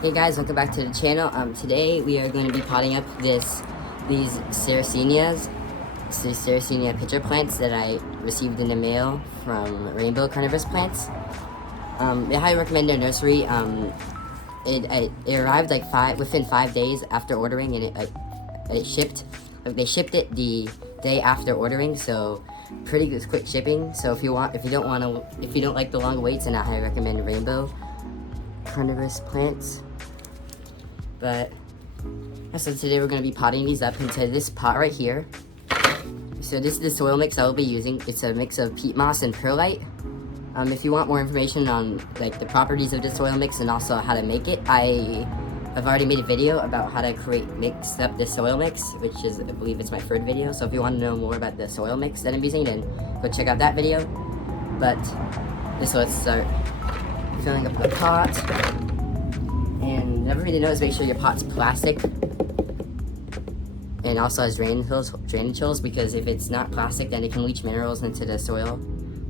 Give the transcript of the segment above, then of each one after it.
Hey guys, welcome back to the channel. Today we are going to be potting up these Sarracenia pitcher plants that I received in the mail from Rainbow Carnivorous Plants. I highly recommend their nursery. It arrived like within 5 days after ordering, and it shipped. Like, they shipped it the day after ordering, so pretty good quick shipping. So if you don't like the long waits, then I highly recommend Rainbow Carnivorous Plants. But so today we're going to be potting these up into this pot right here. So this is the soil mix I will be using. It's a mix of peat moss and perlite. If you want more information on like the properties of the soil mix and also how to make it, I've already made a video about how to mix up the soil mix, which is, I believe it's my third video. So if you want to know more about the soil mix that I'm using, then go check out that video. But so let's start filling up the pot. And another thing to know is make sure your pot's plastic and also has drainage holes, because if it's not plastic, then it can leach minerals into the soil.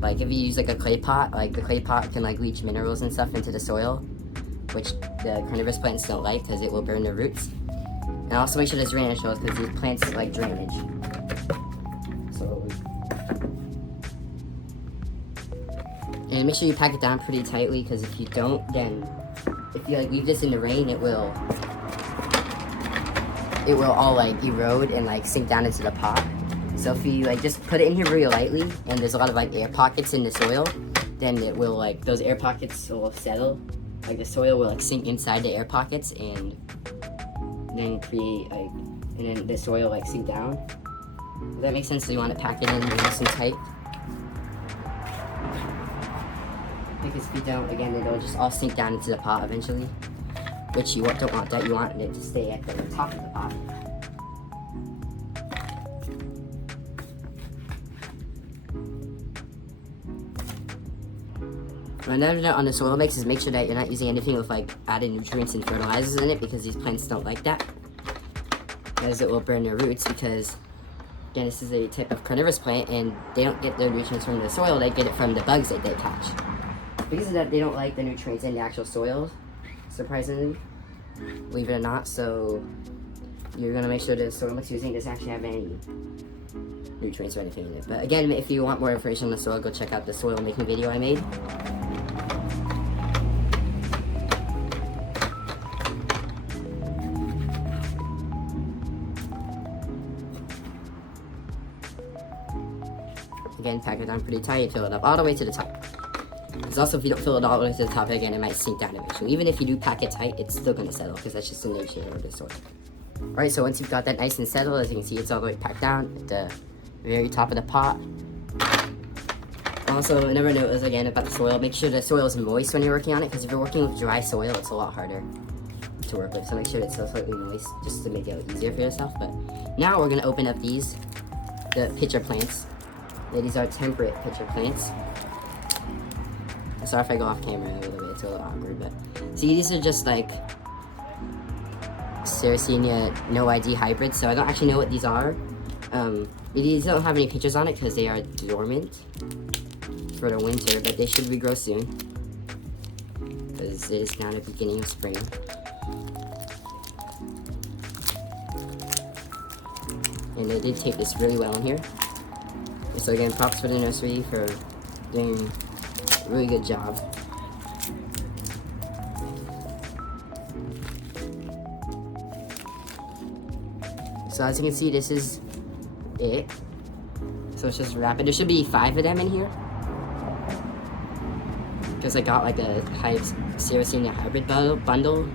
Like if you use like a clay pot, like the clay pot can like leach minerals and stuff into the soil, which the carnivorous plants don't like because it will burn their roots. And also make sure there's drainage holes because these plants like drainage. And make sure you pack it down pretty tightly, because if you don't, then if you like leave this in the rain, it will all like erode and like sink down into the pot. So if you like just put it in here really lightly, and there's a lot of like air pockets in the soil, then it will like, those air pockets will settle. Like the soil will like sink inside the air pockets and then create like, and then the soil like sink down. Does that make sense? So you want to pack it in nice and tight. Because if you don't, again, it'll just all sink down into the pot eventually, which you don't want that. You want it to stay at the top of the pot. Another note on the soil mix is make sure that you're not using anything with like added nutrients and fertilizers in it, because these plants don't like that, as it will burn their roots. Because again, this is a type of carnivorous plant, and they don't get their nutrients from the soil, they get it from the bugs that they catch. Because of that, they don't like the nutrients in the actual soil, surprisingly, believe it or not. So you're gonna make sure the soil mix you're using doesn't actually have any nutrients or anything in it. But again, if you want more information on the soil, go check out the soil making video I made. Again, pack it down pretty tight and fill it up all the way to the top. Because also, if you don't fill it all the way to the top again, it might sink down eventually. Even if you do pack it tight, it's still going to settle, because that's just the nature of the soil. Alright, so once you've got that nice and settled, as you can see, it's all the way packed down at the very top of the pot. Also, another note is, again, about the soil. Make sure the soil is moist when you're working on it, because if you're working with dry soil, it's a lot harder to work with. So make sure it's still slightly moist, just to make it easier for yourself. But now we're going to open up the pitcher plants. Yeah, these are temperate pitcher plants. Sorry if I go off camera a little bit, it's a little awkward, but see, these are just like Sarracenia no ID hybrids, so I don't actually know what these are. These don't have any pictures on it because they are dormant for the winter, but they should regrow soon because it is now the beginning of spring. And they did tape this really well in here. So again, props for the nursery for doing a really good job. So as you can see, this is it. So let's just wrap it. There should be 5 of them in here, because I got like a Sarracenia hybrid bundle.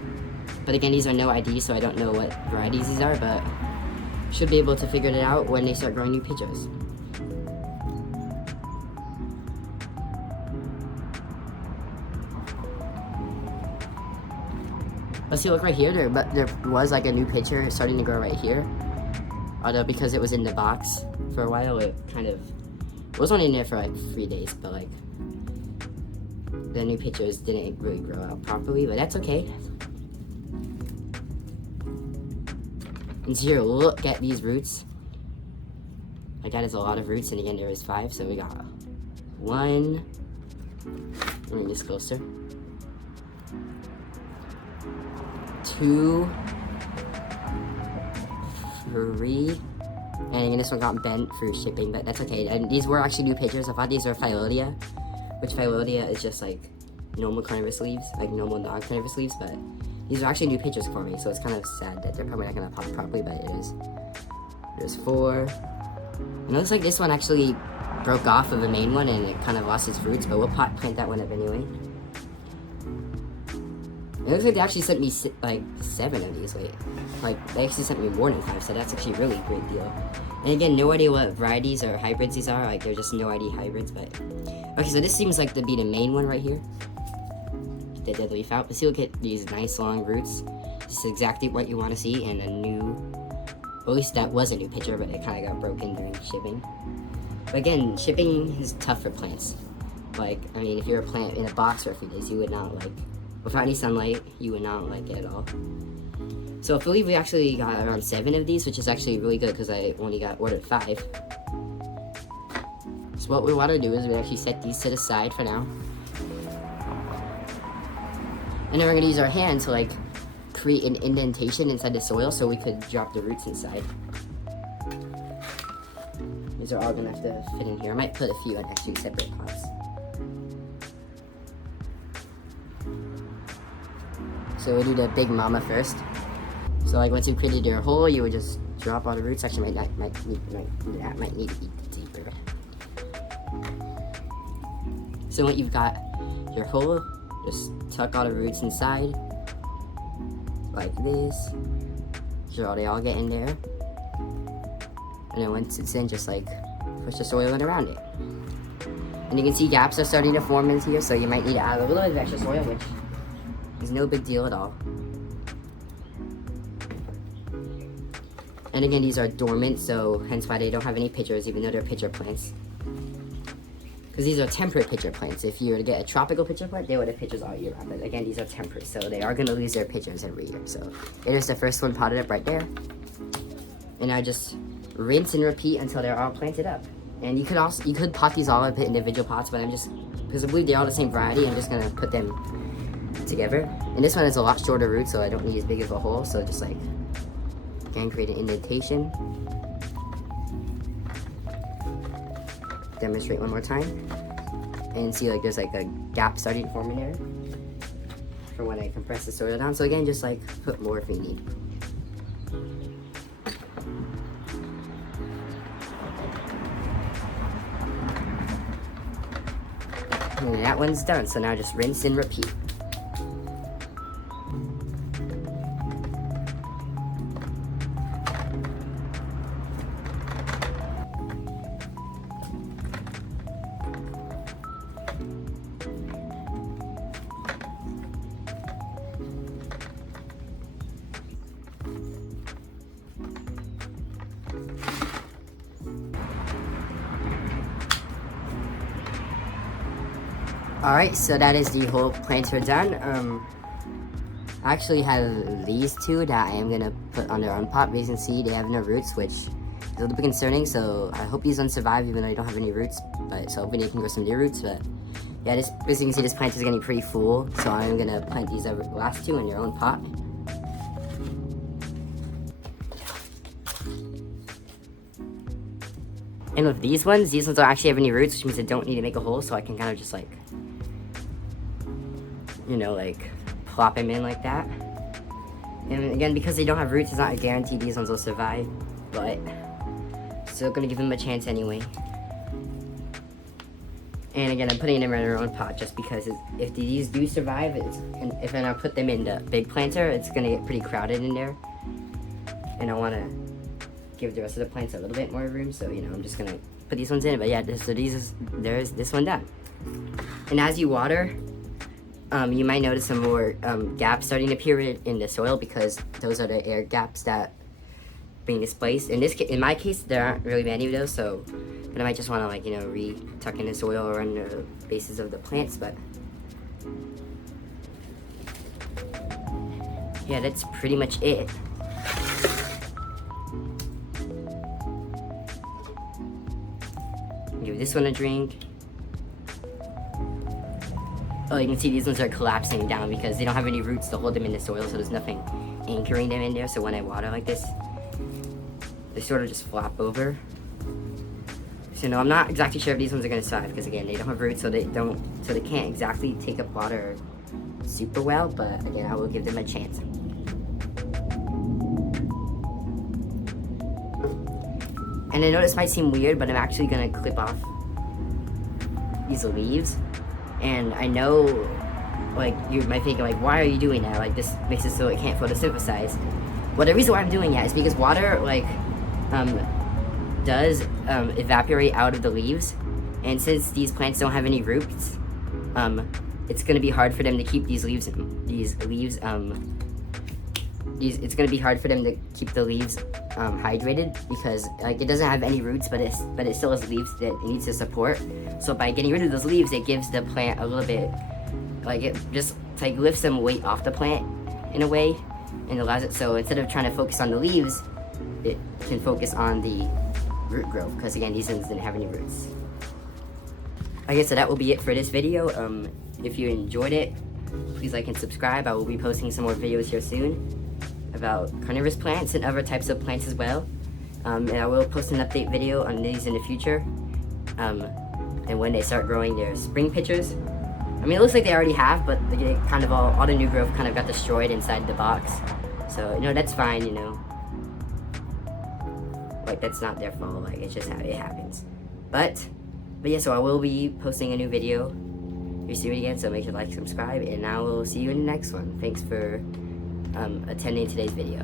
But again, these are no ID, so I don't know what varieties these are, but should be able to figure it out when they start growing new pitchers. Let's see, look right here, there was like a new pitcher starting to grow right here. Although because it was in the box for a while, it was only in there for like 3 days, but like the new pitchers didn't really grow out properly, but that's okay. And here, look at these roots. Like that is a lot of roots, and again, there is 5, so we got 1, bring this closer. 2, 3, and again, this one got bent for shipping, but that's okay. And these were actually new pictures. I thought these were Phyllodia, which Phyllodia is just like normal carnivorous leaves, like normal non-carnivorous leaves, but these are actually new pictures for me, so it's kind of sad that they're probably not gonna pop properly, but it is. There's 4. And it looks like this one actually broke off of the main one and it kind of lost its roots, but we'll plant that one up anyway. It looks like they actually sent me like 7 of these. Wait, like they actually sent me more than 5, so that's actually a really great deal. And again, no idea what varieties or hybrids these are. Like they're just no ID hybrids, but okay. So this seems like to be the main one right here. Get that leaf out. But see, look at these nice long roots. This is exactly what you want to see in a new. Well, at least that was a new picture, but it kind of got broken during shipping. But again, shipping is tough for plants. Like, I mean, if you're a plant in a box for a few days, you would not like, without any sunlight, you would not like it at all. So I believe we actually got around 7 of these, which is actually really good because I only got ordered 5. So what we want to do is we actually set these to the side for now. And then we're going to use our hand to like create an indentation inside the soil so we could drop the roots inside. These are all going to have to fit in here. I might put a few in actually separate pots. So we'll do the big mama first. So like once you've created your hole, you would just drop all the roots. Actually, that might need to be deeper. So when you've got your hole, just tuck all the roots inside, like this. So they all get in there. And then once it's in, just like push the soil in around it. And you can see gaps are starting to form in here, so you might need to add a little bit of extra soil, which is no big deal at all. And again, these are dormant, so hence why they don't have any pictures, even though they're pitcher plants. Because these are temperate pitcher plants. If you were to get a tropical pitcher plant, they would have pitchers all year round. But again, these are temperate, so they are going to lose their pitchers every year. So here's the first one potted up right there. And I just rinse and repeat until they're all planted up. And you could pot these all up in individual pots, but I'm just, because I believe they're all the same variety, I'm just going to put them together. And this one has a lot shorter roots, so I don't need as big of a hole. So just like, again, create an indentation. Demonstrate one more time. And see like there's like a gap starting to form in there for when I compress the soil down. So again, just like put more if you need. And that one's done, so now just rinse and repeat. Alright, so that is the whole planter done. I actually have these 2 that I am going to put on their own pot. As you can see, they have no roots, which is a little bit concerning, so I hope these ones survive even though they don't have any roots. But so hopefully they can grow some new roots, but yeah, as you can see, this plant is getting pretty full, so I'm going to plant these last 2 in their own pot. And with these ones don't actually have any roots, which means I don't need to make a hole, so I can kind of just like, you know, like plop them in like that. And again, because they don't have roots, it's not a guarantee these ones will survive, but still gonna give them a chance anyway. And again, I'm putting them in their own pot just because if these do survive, and if I put them in the big planter, it's gonna get pretty crowded in there. And I wanna give the rest of the plants a little bit more room, so you know, I'm just gonna put these ones in. But yeah, there's this one done. And as you water, you might notice some more gaps starting to appear in the soil because those are the air gaps that being displaced. In my case, there aren't really many of those, so but I might just want to like, you know, tuck in the soil or on the bases of the plants. But yeah, that's pretty much it. Give this one a drink. Oh, you can see these ones are collapsing down because they don't have any roots to hold them in the soil, so there's nothing anchoring them in there. So when I water like this, they sort of just flop over. So no, I'm not exactly sure if these ones are gonna survive because again, they don't have roots, so they can't exactly take up water super well. But again, I will give them a chance. And I know this might seem weird, but I'm actually gonna clip off these leaves. And I know, like, you might think, like, why are you doing that? Like, this makes it so it can't photosynthesize. Well, the reason why I'm doing that is because water, like, does evaporate out of the leaves. And since these plants don't have any roots, it's gonna be hard for them to keep it's gonna be hard for them to keep the leaves hydrated because like it doesn't have any roots, but it still has leaves that it needs to support. So by getting rid of those leaves, it gives the plant a little bit, like it just like lifts some weight off the plant in a way, and allows it so instead of trying to focus on the leaves, it can focus on the root growth because again, these ones didn't have any roots. I guess so that will be it for this video. If you enjoyed it, please like and subscribe. I will be posting some more videos here soon about carnivorous plants and other types of plants as well. And I will post an update video on these in the future. And when they start growing their spring pictures. I mean, it looks like they already have, but they kind of all the new growth kind of got destroyed inside the box. So, you know, that's fine, you know. Like, that's not their fault, like, it's just how it happens. But yeah, so I will be posting a new video very soon again, so make sure to like, subscribe, and I will see you in the next one. Thanks for attending today's video.